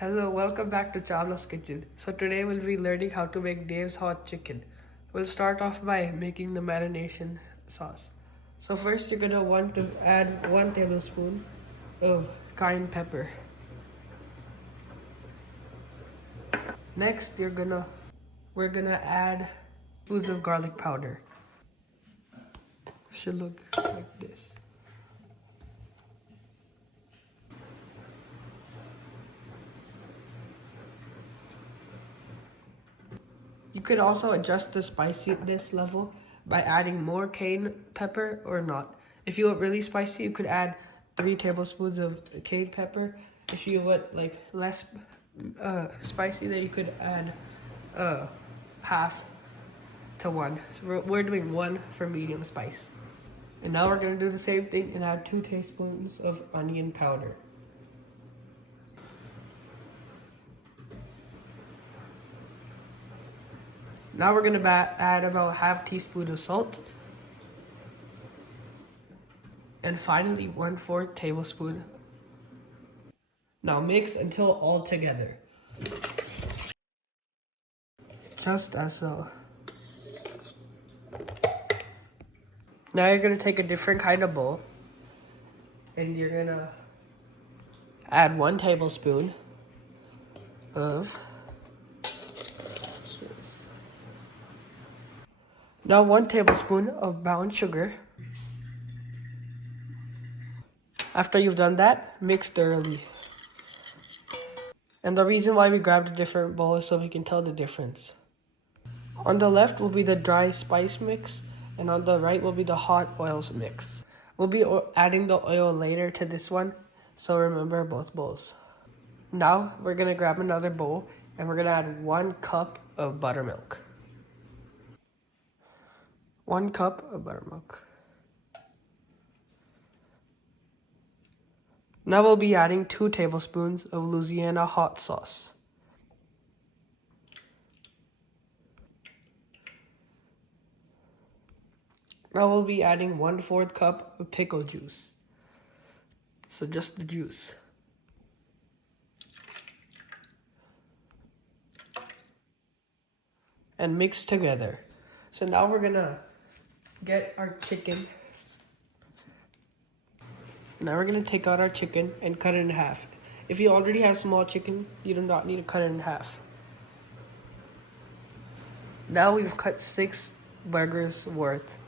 Hello, welcome back to Chawla's kitchen. So today we'll be learning how to make Dave's hot chicken. We'll start off by making the marination sauce. So first you're gonna want to add 1 tablespoon of cayenne pepper. Next we're gonna add spoons of garlic powder. Should look like this. You could also adjust the spiciness level by adding more cayenne pepper or not. If you want really spicy, you could add 3 tablespoons of cayenne pepper. If you want like less spicy, then you could add half to 1. So we're doing 1 for medium spice. And now we're gonna do the same thing and add 2 tablespoons of onion powder. Now we're gonna add about half teaspoon of salt. And finally 1/4 tablespoon. Now mix until all together. Just as so. Now you're gonna take a different kind of bowl and you're gonna add 1 tablespoon of this. Now 1 tablespoon of brown sugar. After you've done that, mix thoroughly. And the reason why we grabbed a different bowl is so we can tell the difference. On the left will be the dry spice mix, and on the right will be the hot oils mix. We'll be adding the oil later to this one, so remember both bowls. Now we're gonna grab another bowl and we're gonna add 1 cup of buttermilk. 1 cup of buttermilk. Now we'll be adding 2 tablespoons of Louisiana hot sauce. Now we'll be adding 1/4 cup of pickle juice. So just the juice. And mix together. So now we're gonna get our chicken. Now we're gonna take out our chicken and cut it in half. If you already have small chicken, you do not need to cut it in half. Now we've cut 6 burgers worth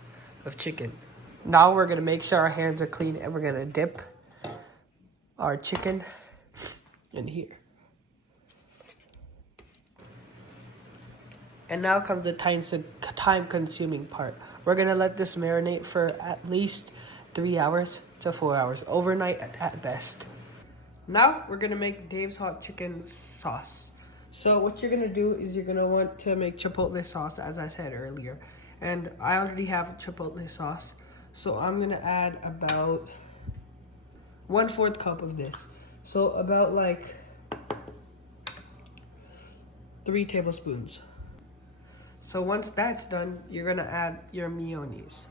of chicken. Now we're gonna make sure our hands are clean and we're gonna dip our chicken in here. And now comes the time-consuming part. We're gonna let this marinate for at least 3 hours to 4 hours, overnight at best. Now we're gonna make Dave's hot chicken sauce. So what you're gonna do is you're gonna want to make chipotle sauce, as I said earlier. And I already have chipotle sauce, so I'm gonna add about 1/4 cup of this. So about like 3 tablespoons. So once that's done, you're gonna add your mayonnaise.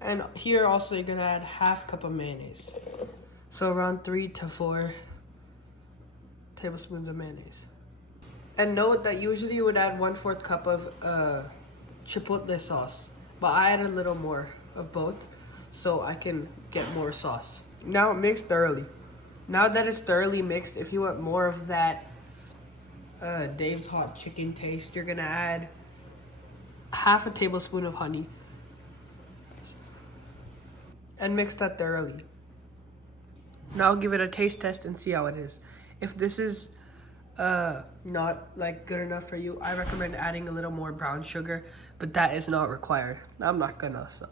And here also you're gonna add half cup of mayonnaise. So around 3 to 4 tablespoons of mayonnaise. And note that usually you would add 1/4 cup of chipotle sauce, but I add a little more of both so I can get more sauce. Now mix thoroughly. Now that it's thoroughly mixed, if you want more of that Dave's hot chicken taste, you're gonna add half a tablespoon of honey and mix that thoroughly. Now give it a taste test and see how it is. If this is not like good enough for you, I recommend adding a little more brown sugar, but that is not required. I'm not gonna, so.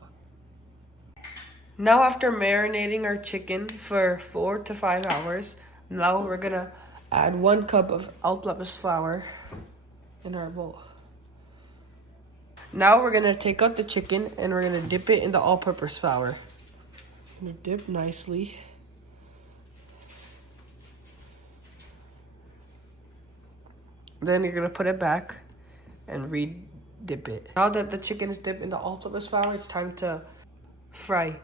Now after marinating our chicken for 4 to 5 hours, now we're gonna add 1 cup of all-purpose flour in our bowl. Now we're gonna take out the chicken and we're gonna dip it in the all-purpose flour. Dip nicely. Then you're gonna put it back and re-dip it. Now that the chicken is dipped in the all-purpose flour, it's time to fry.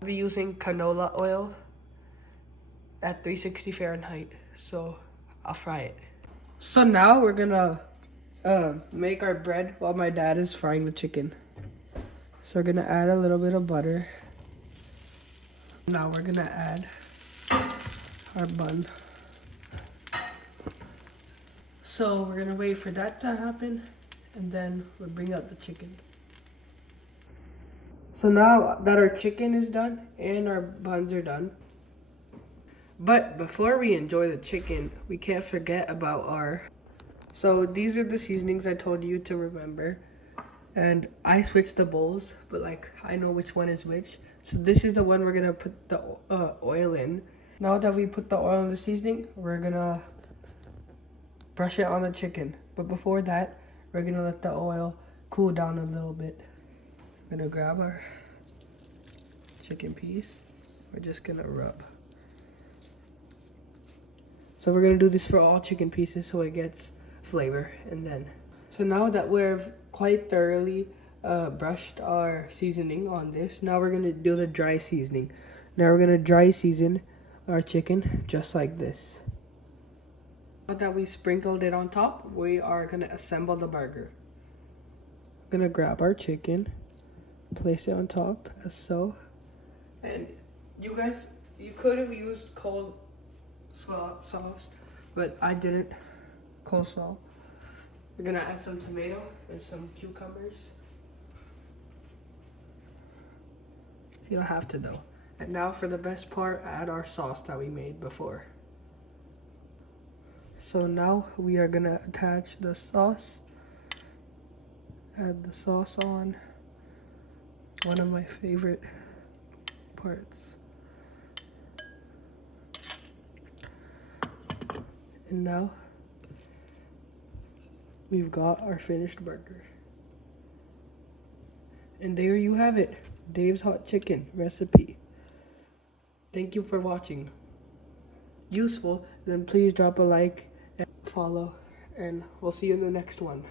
I'll be using canola oil at 360 Fahrenheit. So I'll fry it. So now we're gonna make our bread while my dad is frying the chicken. So we're gonna add a little bit of butter. Now we're gonna add our bun. So we're gonna wait for that to happen, and then we'll bring out the chicken. So now that our chicken is done and our buns are done, but before we enjoy the chicken, we can't forget about so these are the seasonings I told you to remember. And I switched the bowls, but like I know which one is which. So this is the one we're gonna put the oil in. Now that we put the oil in the seasoning, we're gonna brush it on the chicken. But before that, we're gonna let the oil cool down a little bit. We're gonna grab our chicken piece. We're just gonna rub. So we're gonna do this for all chicken pieces so it gets flavor. And then, so now that we've quite thoroughly brushed our seasoning on this, now we're gonna do the dry seasoning. Now we're gonna dry season our chicken just like this. Now that we sprinkled it on top, we are gonna assemble the burger. We're gonna grab our chicken, place it on top as so. And you guys, you could have used cold sauce, but I didn't. Coleslaw. We're gonna add some tomato and some cucumbers. You don't have to though. And now for the best part, add our sauce that we made before. So now we are gonna attach the sauce. Add the sauce on. One of my favorite parts. And now we've got our finished burger. And there you have it, Dave's hot chicken recipe. Thank you for watching. Useful, then please drop a like and follow, and we'll see you in the next one.